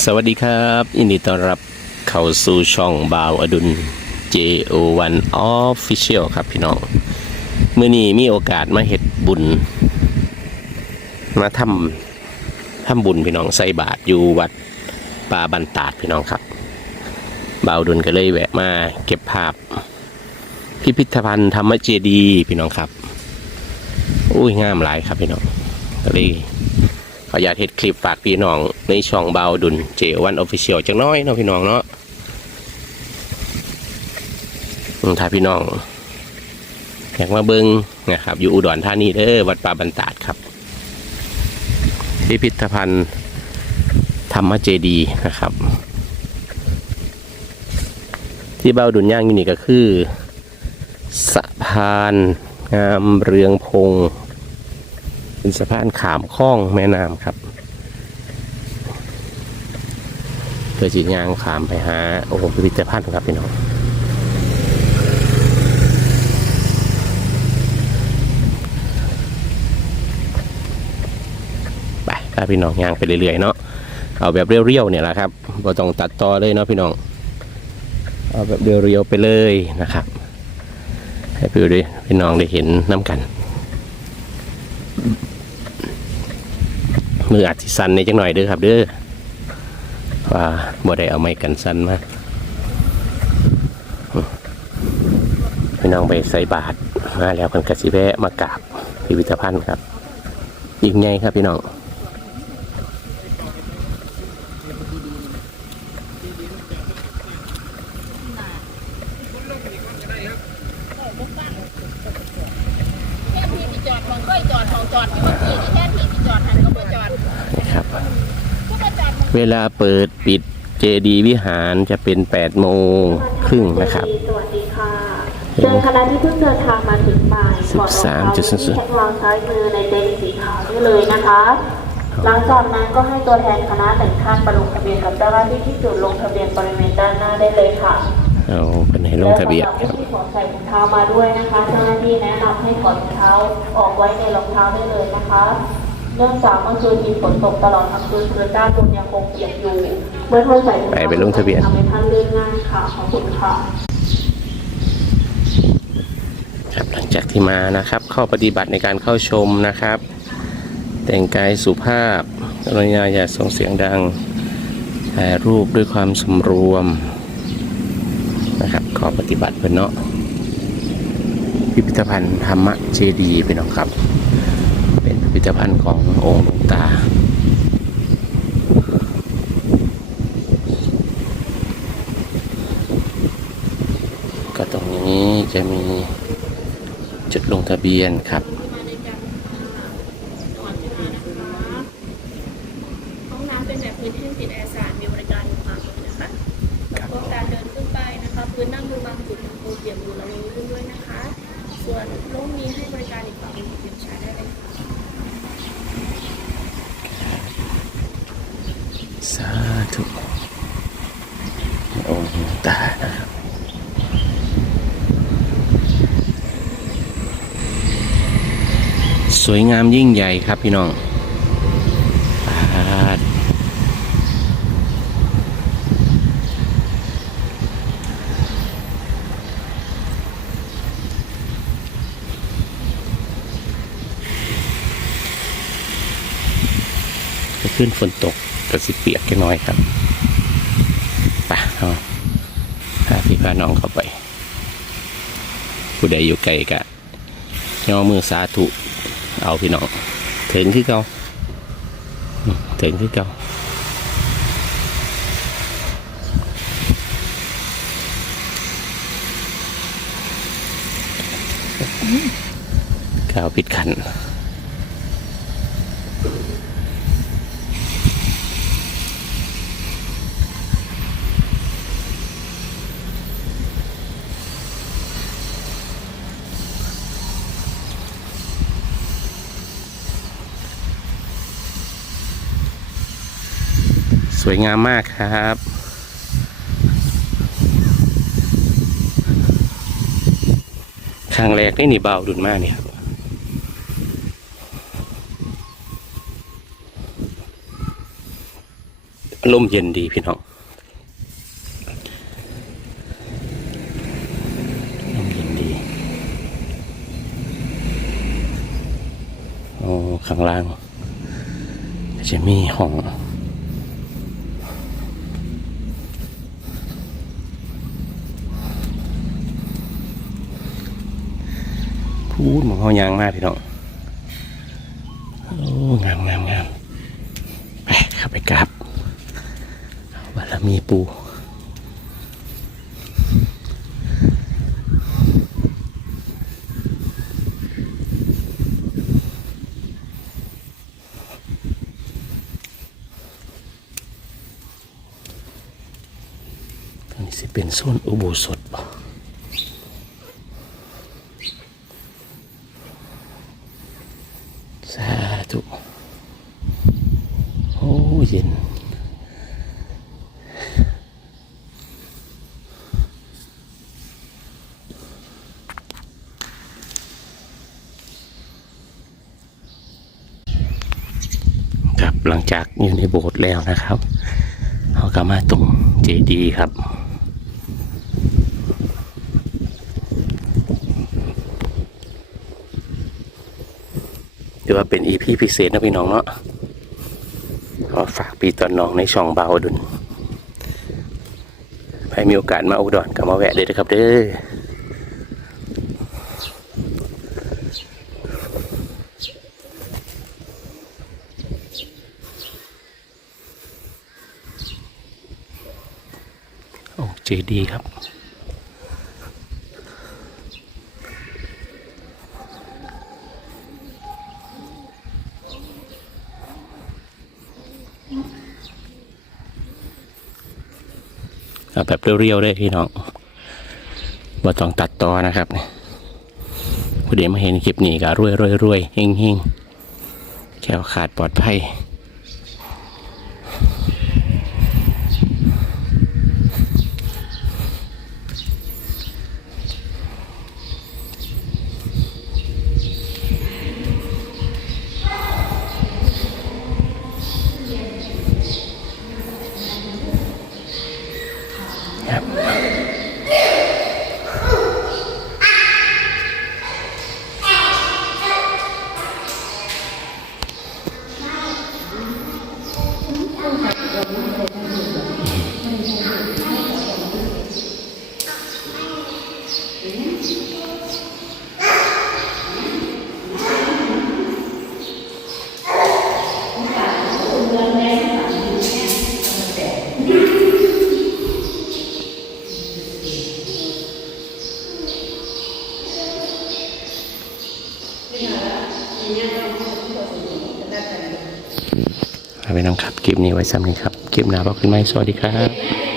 สวัสดีครับยินดีต้อนรับเข้าสู่ช่องบาวอดุล JO1 Official ครับพี่น้องเมื่อนี้มีโอกาสมาเฮ็ดบุญ มาทำทำบุญพี่น้องใส่บาตรอยู่วัดป่าบันตาดพี่น้องครับบาวอดุลก็เลยแวะมาเก็บภาพ พิพิธภัณฑ์ธรรมเจดียพี่น้องครับ อุ้ยงามหลายครับพี่น้องก็เลย ขออยากเห็ดคลิปฝากพี่น้องในช่องเบาดุลเจวันออฟฟิเชียลจังน้อยเนาะพี่น้องเนาะถ้าพี่น้องอยากมาเบิงนะครับ อยู่อุดรธานีเด้อวัดป่าบันตาดครับ พิพิธภัณฑ์ธรรมเจดีนะครับ ที่เบาดุลย่างอยู่นี่ก็คือ สะพานงามเรืองพง เป็นสะพานขามคลองแม่น้ำครับเพื่อจิตยางขามไปหาโอ้โหพิพิธภัณฑ์ครับพี่น้องไปพาพี่น้องยางไปเรื่อยๆเนาะเอาแบบเรียวๆเนี่ยแหละครับบ่ต้องตัดต่อเลยเนาะพี่น้องเอาแบบเรียวๆไปเลยนะครับ ให้พี่ด้วยพี่น้องได้เห็นน้ำกัน มืออาจสิสั่นในจังหน่อยเด้อครับ เด้อว่าบ่ได้เอาไม้กันสั่นมาพี่น้องไปใส่บาตรมาแล้วเพิ่นกสิแวะมากราบพิพิธภัณฑ์ครับยิ่งใหญ่ครับพี่น้องจอดของก้อยจอดของจอดที่มื่อกี้นี่แค่ที่ไปจอดหันก็ไปจอด นะครับ ก็มาจอด เวลาเปิดปิดเจดีวิหารจะเป็น8โมงครึ่งนะครับ สวัสดีค่ะเชิญคณะที่เพิ่งเดินทางมาถึงบ่ายถอดรองเท้า13จุดศูนย์ศูนย์ที่แท็กวางซ้ายมือในเต็นท์สีขาวได้เลยนะคะ หลังจากนั้นก็ให้ตัวแทนคณะหนึ่งท่านมาลงทะเบียนกับเจ้าหน้าที่ที่จุดลงทะเบียนบริเวณด้านหน้าได้เลยค่ะเอาเป็นให้ลงทะเบียนและคสำหรับ ผู้ที่สวมใส่รองเท้ามาด้วยนะคะ เจ้าหน้าที่แนะนำให้ถอดรองเท้าออกไว้ในรองเท้าได้เลยนะคะ เนื่องจากเมื่อคืนมีฝนตกตลอดทั้งคืนพื้นด้านบนยังคงเปียกอยู่ เมื่อท่านใส่รองไปเท้าไปลงทะเบียนทำให้ท่านลื่นง่ายค่ะ ขอบคุณค่ะครับหลังจากที่มานะครับเข้าปฏิบัติในการเข้าชมนะครับ แต่งกายสุภาพกรุณาอย่าส่งเสียงดังถ่ายรูปด้วยความสมรวมนะครับขอปฏิบัติเพื่อนเนาะพิพิธภัณฑ์ธรรมเจดีย์พี่น้องครับเป็น พิพิธภัณฑ์ขององค์หลวงตา ก็ตรงนี้จะมีจุดลงทะเบียนครับมาในจังก่อนจะมานะคะห้องน้ำเป็นแบบพื้นที่ติดแอร์สะอาดมีบริการอยู่ฝั่งนี้นะคะแล้วก็การเดินขึ้นไปนะคะพื้นนั่งมือบางจุดยังคงเปียกอยู่ระวังลื่นด้วยนะคะ ส่วนร่มมีให้บริการอีกฝั่งหนึงเปลี่ยนใช้ได้เลยค่ะ สาธุองค์หลวงตานะครับ สวยงามยิ่งใหญ่ครับพี่น้องจะขึ้นฝนตกกระสิเปียกแค่น้อยครับไปเอาพาพี่พาน้องเข้าไป ผู้ใดอยู่ไกลกะย่อมือสาธุ เอาพี่น้องถึงคือเก่าอืมถึงคือเก่าก้าวผิดขัน สวยงามมากครับ ครั้งแรกนี่นี่เบาดุนมากเนี่ยครับลมเย็นดีพี่น้องลมเย็นดี โอ้ ข้างล่าง จะมีห้อง พูดหมองเขายางมากพี่น้องโอ้งามงามงามไปเข้าไปกราบบารมีปูนี้สิเป็นโซนอุโบสถบ่ สาธุ โอ้ เย็น ครับหลังจากอยู่ในโบสถ์แล้วนะครับเราก็มาตรงเจดีย์ครับถือว่าเป็นอีพีพิเศษนะพี่น้องเนาะ เอาฝากปีตอนน้องในช่องบาวดุลใครมีโอกาสมาอุดรก็มาแวะได้เลยครับเด้อโอ้เจดีครับ เอาแบบเรียวๆได้พี่น้องบ่ต้องตัดต่อนะครับเนี่ยผู้เดียมาเห็นคลิปนี้ก็รวยรวยรวยเฮงเฮงแค่ขาดปลอดภัย เไปน้ำครับคลิปนี้ไว้ซ้ำนี้ครับคลิปหน้าพบกันไหมสวัสดีครับ